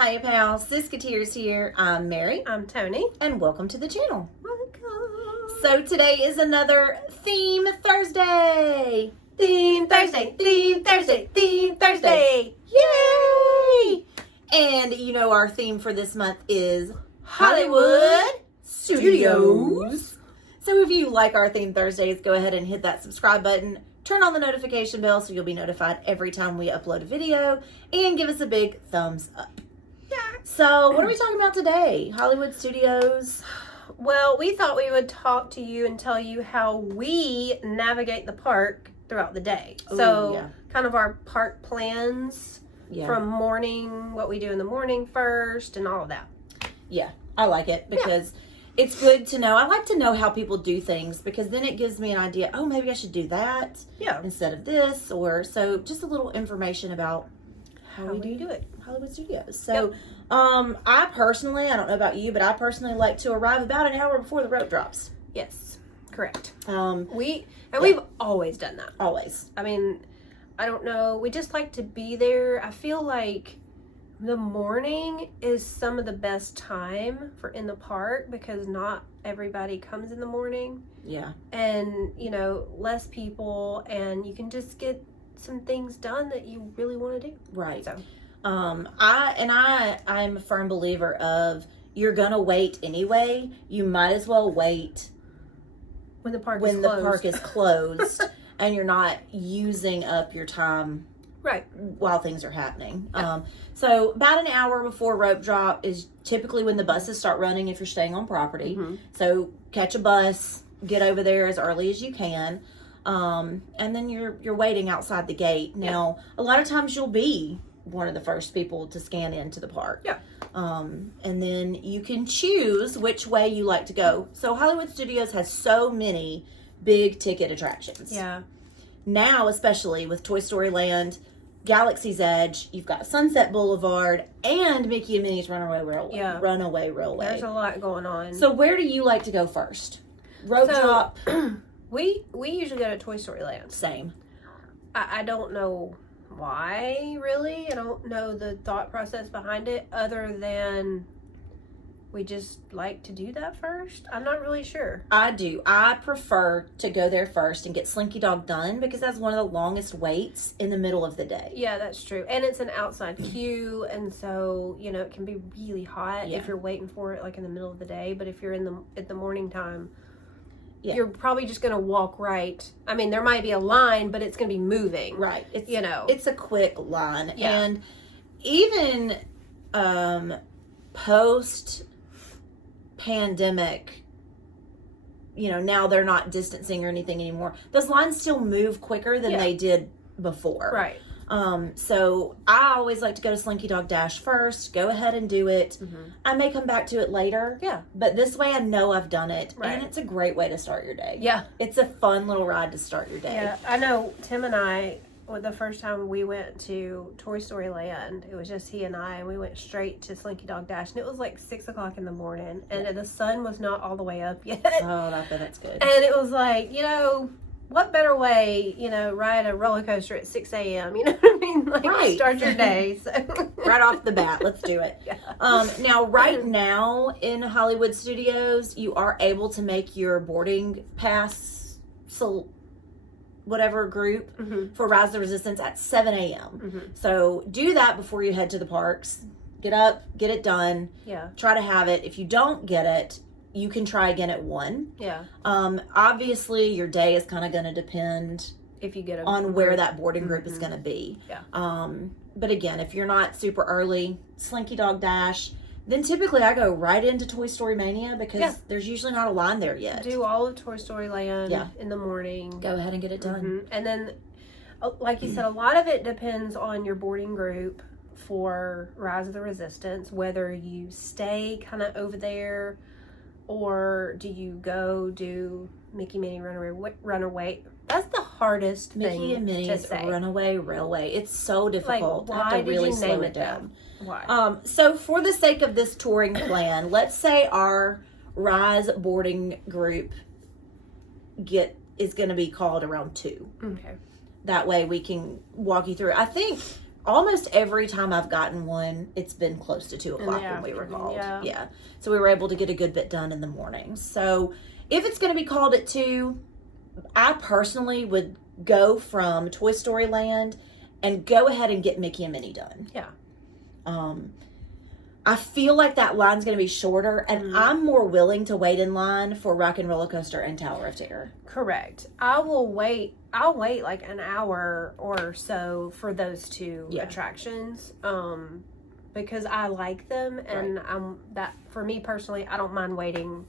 Hiya pals, Siskateers here. I'm Mary. I'm Tony. And welcome to the channel. Welcome. So today is another Theme Thursday. Theme Thursday, Theme Thursday, Theme Thursday. Yay! And you know our theme for this month is Hollywood Studios. So if you like our Theme Thursdays, go ahead and hit that subscribe button. Turn on the notification bell so you'll be notified every time we upload a video. And give us a big thumbs up. Yeah. So what are we talking about today? Hollywood Studios. Well, we thought we would talk to you and tell you how we navigate the park throughout the day. Kind of our park plans from morning, what we do in the morning first, and all of that. Yeah, I like it because it's good to know. I like to know how people do things because then it gives me an idea. Oh, maybe I should do that instead of this. Or so just a little information about how we do it. Hollywood Studios. So I personally, I don't know about you, but I personally like to arrive about an hour before the rope drops. Yes, correct. We've always done that. Always. I mean, I don't know. We just like to be there. I feel like the morning is some of the best time for in the park because not everybody comes in the morning. Yeah. And, you know, less people and you can just get some things done that you really want to do. Right. So, I'm a firm believer of you're going to wait anyway. You might as well wait when the park is closed and you're not using up your time while things are happening. Yeah. So about an hour before rope drop is typically when the buses start running if you're staying on property. Mm-hmm. So catch a bus, get over there as early as you can. And then you're waiting outside the gate. Now, a lot of times you'll be one of the first people to scan into the park. Yeah. And then you can choose which way you like to go. So Hollywood Studios has so many big ticket attractions. Yeah. Now, especially with Toy Story Land, Galaxy's Edge, you've got Sunset Boulevard, and Mickey and Minnie's Runaway Railway. Yeah. Runaway Railway. There's a lot going on. So where do you like to go first? Rope drop. We usually go to Toy Story Land. Same. I don't know why, really. I don't know the thought process behind it other than we just like to do that first. I'm not really sure. I do. I prefer to go there first and get Slinky Dog done because that's one of the longest waits in the middle of the day. Yeah, that's true. And it's an outside queue, and so, you know, it can be really hot if you're waiting for it like in the middle of the day. But if you're at the morning time, you're probably just going to walk right. I mean, there might be a line, but it's going to be moving. Right. It's a quick line. Yeah. And even post pandemic, you know, now they're not distancing or anything anymore. Those lines still move quicker than they did before. Right. So I always like to go to Slinky Dog Dash first. Go ahead and do it. Mm-hmm. I may come back to it later. Yeah. But this way I know I've done it. Right. And it's a great way to start your day. Yeah. It's a fun little ride to start your day. Yeah. I know Tim and I, the first time we went to Toy Story Land, it was just he and I, and we went straight to Slinky Dog Dash, and it was like 6 o'clock in the morning, and the sun was not all the way up yet. Oh, I bet that's good. And it was like, you know, what better way, you know, ride a roller coaster at 6 a.m., you know what I mean? Like, start your day. So. Right off the bat, let's do it. Yeah. Now, right now in Hollywood Studios, you are able to make your boarding pass, whatever group for Rise of the Resistance at 7 a.m. Mm-hmm. So do that before you head to the parks. Get up, get it done. Yeah. Try to have it. If you don't get it, you can try again at 1. Yeah. Obviously, your day is kind of going to depend if you get on where that boarding group is going to be. Yeah. But again, if you're not super early, Slinky Dog Dash. Then typically I go right into Toy Story Mania because there's usually not a line there yet. Do all of Toy Story Land in the morning. Go ahead and get it done. Mm-hmm. And then, like you said, a lot of it depends on your boarding group for Rise of the Resistance, whether you stay kind of over there or do you go do Mickey, Minnie, Runaway. That's the hardest thing to say. Mickey and Minnie's Runaway Railway. It's so difficult. Like, why I have to really did you slow name it down. Why? So for the sake of this touring plan, let's say our Rise boarding group is going to be called around 2. Okay. That way we can walk you through. I think almost every time I've gotten one, it's been close to 2 o'clock when we were called. Yeah. So we were able to get a good bit done in the morning. So if it's going to be called at 2, I personally would go from Toy Story Land and go ahead and get Mickey and Minnie done. Yeah. I feel like that line's going to be shorter, and I'm more willing to wait in line for Rock and Roller Coaster and Tower of Terror. Correct. I'll wait like an hour or so for those 2 attractions, because I like them, and for me personally, I don't mind waiting,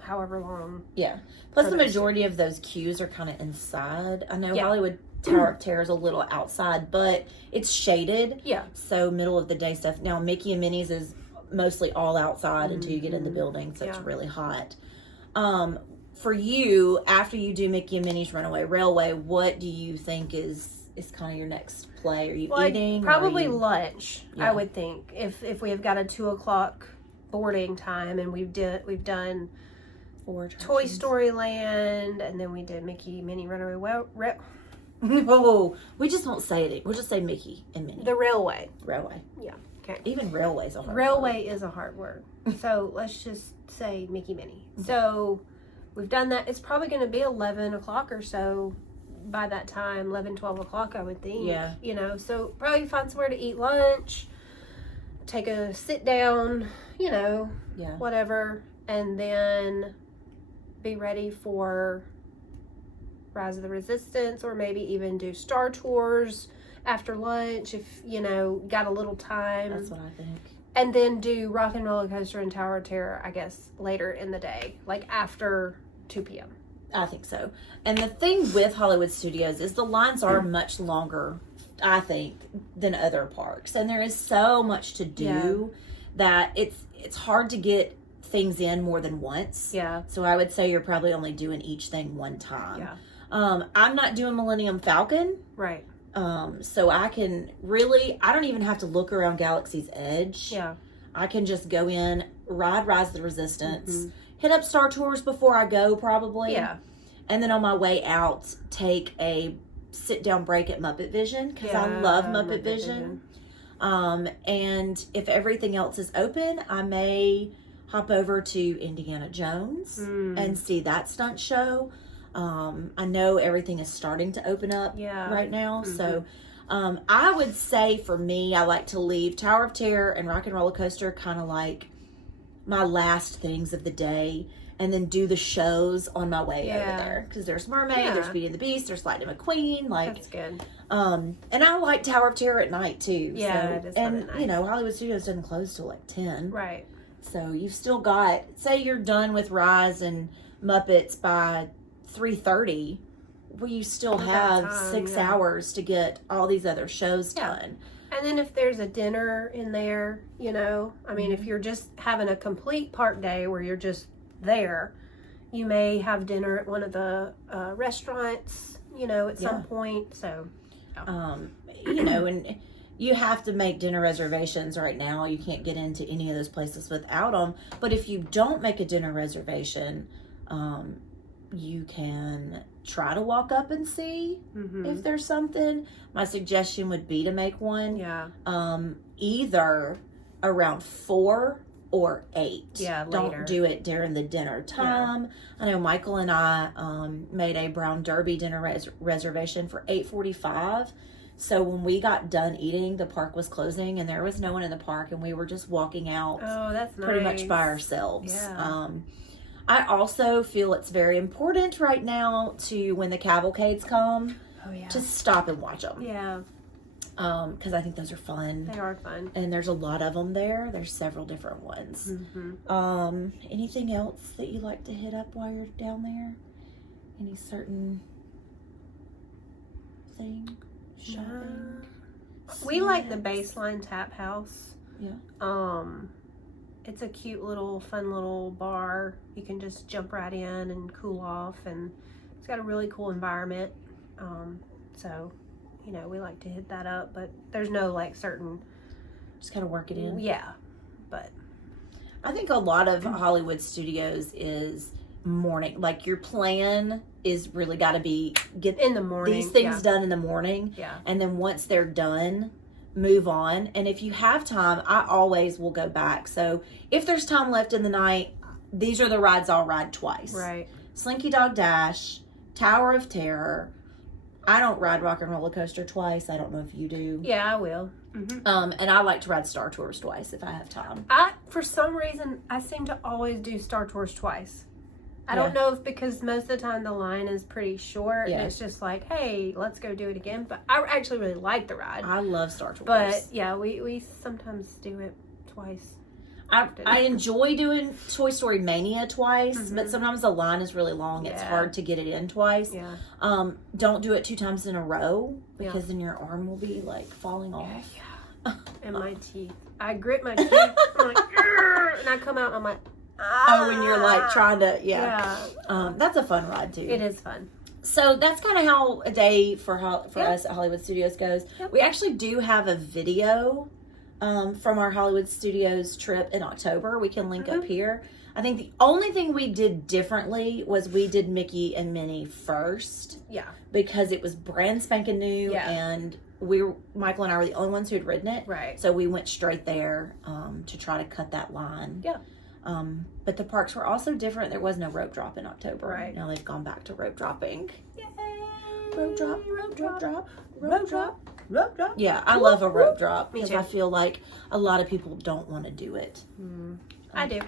however long. Yeah. Plus the majority of those queues are kind of inside. I know Hollywood Tower of Terror is a little outside, but it's shaded. Yeah. So middle of the day stuff. Now Mickey and Minnie's is mostly all outside until you get in the building, so it's really hot. For you, after you do Mickey and Minnie's Runaway Railway, what do you think is kind of your next play? Are you eating? Probably lunch. I would think if we have got a 2 o'clock boarding time, and we've done Toy Story Land, and then we did Mickey, Minnie, Runaway Whoa, we just won't say it. We'll just say Mickey and Minnie. The Railway. Yeah. Okay. Even railway's a hard Railway is a hard word. So let's just say Mickey, Minnie. So we've done that. It's probably going to be 11 o'clock or so by that time. 11, 12 o'clock, I would think. Yeah. So probably find somewhere to eat lunch, take a sit down, whatever, and then be ready for Rise of the Resistance, or maybe even do Star Tours after lunch if got a little time. That's what I think. And then do Rock and Roller Coaster and Tower of Terror, I guess, later in the day, like after 2 p.m. I think so. And the thing with Hollywood Studios is the lines are much longer, I think, than other parks, and there is so much to do that it's hard to get things in more than once. Yeah. So I would say you're probably only doing each thing one time. Yeah. I'm not doing Millennium Falcon. Right. So I don't even have to look around Galaxy's Edge. Yeah. I can just go in, ride Rise of the Resistance, hit up Star Tours before I go probably. Yeah. And then on my way out, take a sit-down break at Muppet Vision, because I love Muppet Vision. And if everything else is open, I may hop over to Indiana Jones and see that stunt show. I know everything is starting to open up right now. So I would say for me, I like to leave Tower of Terror and Rock and Roller Coaster kind of like my last things of the day, and then do the shows on my way over there. Because there's Mermaid, there's Beauty and the Beast, there's Lightning McQueen. That's good. And I like Tower of Terror at night too. Yeah, it is and at night. Hollywood Studios doesn't close till like 10. Right. So you've still got, say you're done with Rise and Muppets by 3:30, well, you still have 6 hours to get all these other shows done. And then if there's a dinner in there, if you're just having a complete park day where you're just there, you may have dinner at one of the restaurants, at some point. So, and you have to make dinner reservations right now. You can't get into any of those places without them. But if you don't make a dinner reservation, you can try to walk up and see if there's something. My suggestion would be to make one. Yeah. Either around 4 or 8. Yeah, later. Don't do it during the dinner time. Yeah. I know Michael and I made a Brown Derby dinner reservation for 8:45. So when we got done eating, the park was closing and there was no one in the park, and we were just walking out. Oh, that's pretty nice. much by ourselves. Yeah. I also feel it's very important right now to, when the Cavalcades come, to stop and watch them. Yeah. Because I think those are fun. They are fun. And there's a lot of them there. There's several different ones. Anything else that you like to hit up while you're down there? Any certain thing? Shopping? We like the Baseline Tap House. Yeah. It's a cute little, fun little bar. You can just jump right in and cool off, and it's got a really cool environment. So, we like to hit that up, but there's no certain. Just kind of work it in. Yeah, but I think a lot of Hollywood Studios is morning. Like your plan is really got to be get in the morning. These things done in the morning. Yeah. And then once they're done, move on. And if you have time, I always will go back. So if there's time left in the night, these are the rides I'll ride twice. Right. Slinky Dog Dash, Tower of Terror. I don't ride Rock and Roller Coaster twice. I don't know if you do. Yeah, I will. Mm-hmm. And I like to ride Star Tours twice if I have time. For some reason, I seem to always do Star Tours twice. I don't know if because most of the time the line is pretty short and it's just like, hey, let's go do it again. But I actually really like the ride. I love Star Tours. But yeah, we sometimes do it twice. I enjoy doing Toy Story Mania twice, but sometimes the line is really long. It's hard to get it in twice. Yeah. Don't do it 2 times in a row because then your arm will be like falling off. Yeah. And my teeth. I grit my teeth. I'm like, and I come out and I'm like, oh, when you're like trying to, that's a fun ride too. It is fun. So that's kind of how a day for us at Hollywood Studios goes. Yep. We actually do have a video from our Hollywood Studios trip in October. We can link up here. I think the only thing we did differently was we did Mickey and Minnie first. Yeah. Because it was brand spanking new and Michael and I were the only ones who had ridden it. Right. So we went straight there to try to cut that line. Yeah. But the parks were also different. There was no rope drop in October. Right. Now they've gone back to rope dropping. Yay! Rope drop, rope drop, rope drop, rope drop. Yeah, I love a rope drop because I feel like a lot of people don't want to do it. I do.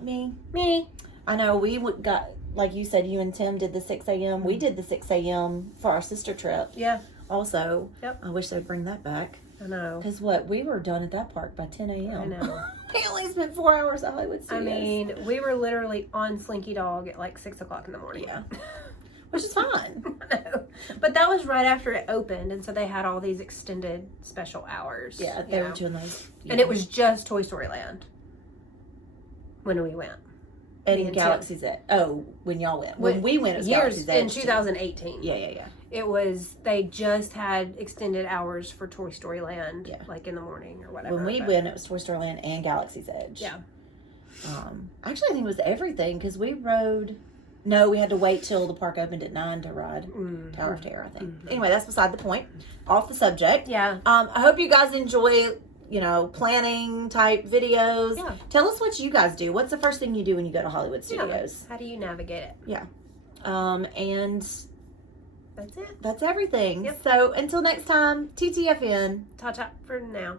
Me. I know we got, like you said, you and Tim did the 6 a.m. We did the 6 a.m. for our sister trip. Yeah. Also. Yep. I wish they'd bring that back. I know. Because we were done at that park by 10 a.m. I know. We only spent 4 hours at Hollywood Studios. I mean, we were literally on Slinky Dog at like 6 o'clock in the morning. Yeah. Which is fun. I know. But that was right after it opened, and so they had all these extended special hours. Yeah, they were doing those. And it was just Toy Story Land when we went. And Galaxy's Edge. Oh, when y'all went. When we went, it was Galaxy's Edge. In 2018. Yeah. It was, they just had extended hours for Toy Story Land, like in the morning or whatever. When we went, it was Toy Story Land and Galaxy's Edge. Yeah. Actually, I think it was everything because we rode. No, we had to wait till the park opened at 9 to ride Tower of Terror, I think. Anyway, that's beside the point. Off the subject. Yeah. I hope you guys enjoy, planning type videos. Yeah. Tell us what you guys do. What's the first thing you do when you go to Hollywood Studios? Yeah. How do you navigate it? Yeah. And that's it. That's everything. Yep. So until next time, TTFN. Ta-ta for now.